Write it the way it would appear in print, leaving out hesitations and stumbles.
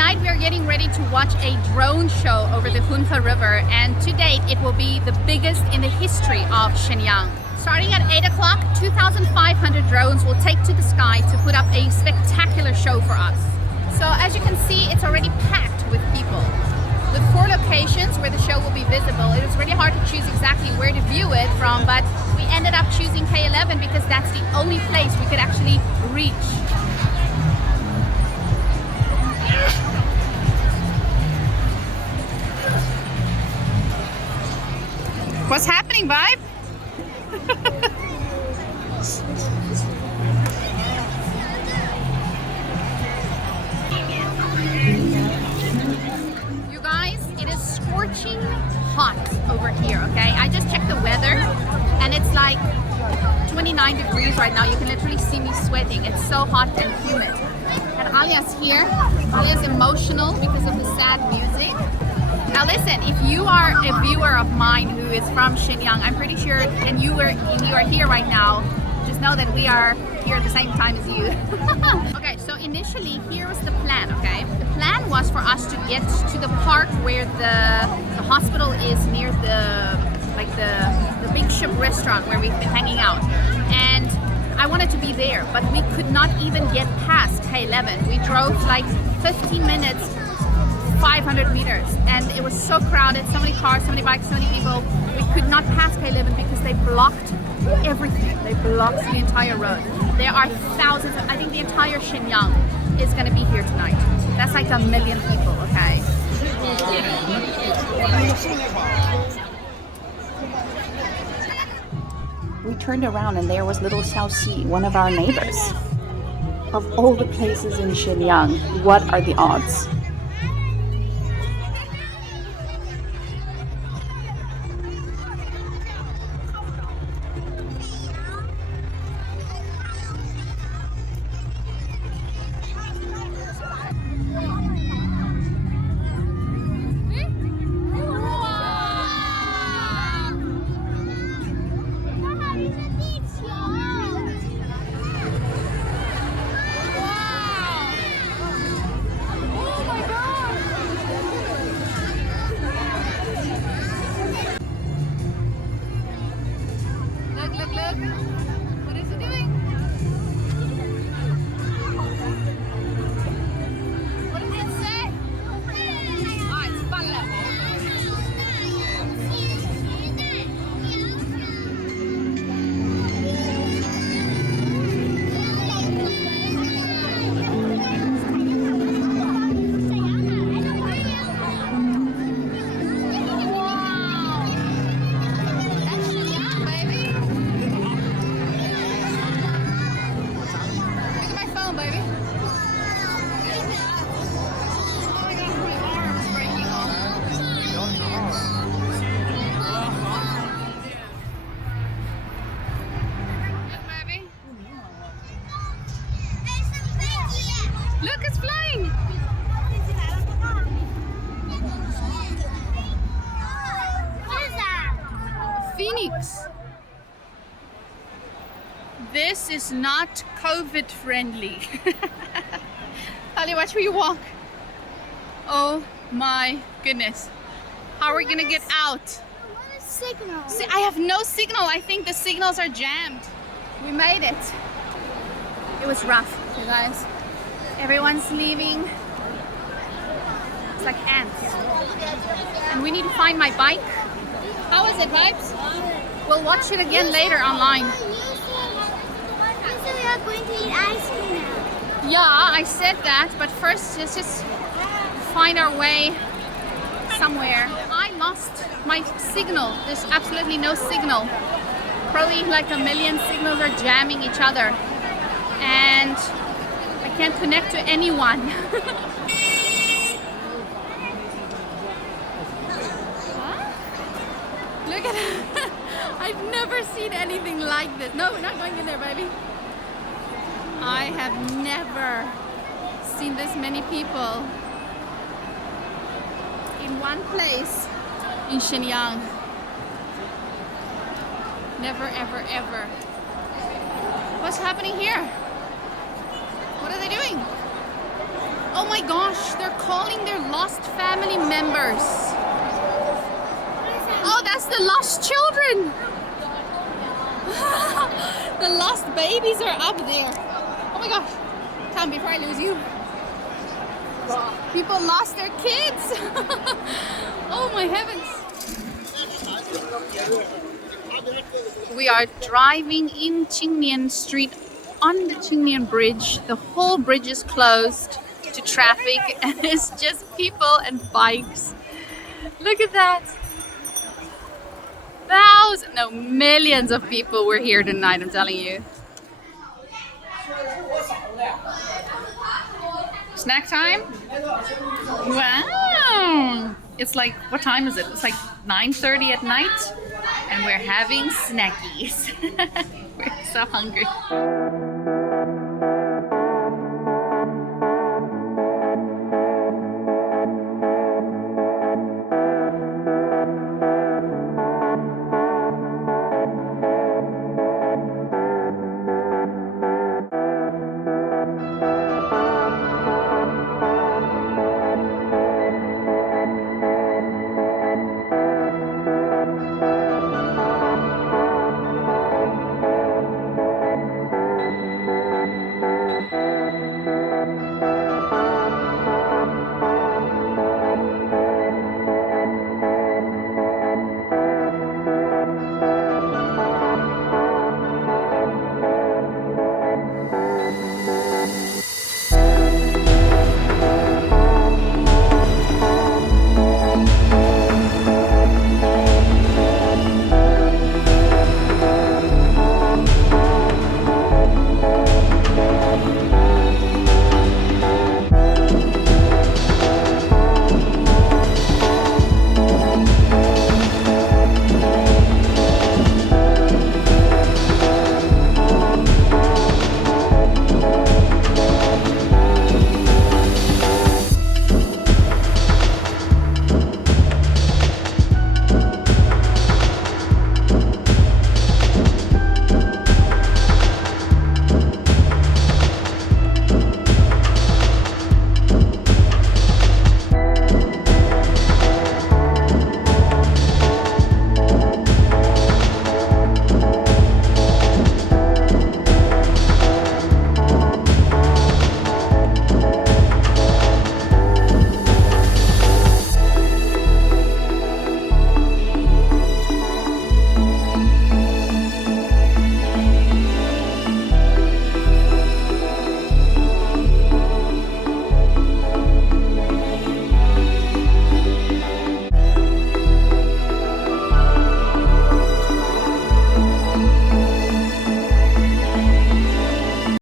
tonight we are getting ready to watch a drone show over the Hunhe River, and to date it will be the biggest in the history of Shenyang. Starting at 8 o'clock, 2,500 drones will take to the sky to put up a spectacular show for us. So as you can see, it's already packed with people. With 4 locations where the show will be visible, it was really hard to choose exactly where to view it from, but we ended up choosing K11 because that's the only place we could actually reach. What's happening, Vibe? You guys, it is scorching hot over here, okay? I just checked the weather and it's like 29 degrees right now. You can literally see me sweating. It's so hot and humid. And Alia's here. Alia's emotional because of the sad music. Now listen, if you are a viewer of mine who is from Shenyang, I'm pretty sure, and you are here right now, just know that we are here at the same time as you. Okay, so initially here was the plan, okay? The plan was for us to get to the park where the hospital is near the Big Ship restaurant where we've been hanging out. And I wanted to be there, but we could not even get past K11. We drove like 15 minutes, 500 meters, and it was so crowded, so many cars, so many bikes, so many people. We could not pass K11 because they blocked everything. They blocked the entire road. There are thousands I think the entire Shenyang is going to be here tonight. That's like 1 million people, okay? We turned around and there was little Xiaoxi, one of our neighbors. Of all the places in Shenyang, what are the odds? What is it doing? What did it say? Ah, it's fun level. Look, it's flying! What is that? Phoenix. This is not COVID friendly. Ali, watch where you walk. Oh my goodness. How are we gonna get out? What is signal? See, I have no signal. I think the signals are jammed. We made it. It was rough, you guys. Everyone's leaving. It's like ants. And we need to find my bike. How is it, Vibes? We'll watch it again later online. You said we are going to eat ice cream now. Yeah, I said that, but first let's just find our way somewhere. I lost my signal. There's absolutely no signal. Probably like 1 million signals are jamming each other. And I can't connect to anyone. Look at it. I've never seen anything like this. No, we're not going in there, baby. I have never seen this many people in one place in Shenyang. Never, ever, ever. What's happening here? What are they doing? Oh my gosh, they're calling their lost family members. Oh, that's the lost children. The lost babies are up there. Oh my gosh. Come before I lose you. People lost their kids. Oh my heavens. We are driving in Qing Street on the Qing Bridge. The whole bridge is closed to traffic and it's just people and bikes. Look at that. Thousands, no, millions of people were here tonight, I'm telling you. Snack time? Wow! It's like, what time is it? It's like 9:30 at night and we're having snackies. We're so hungry.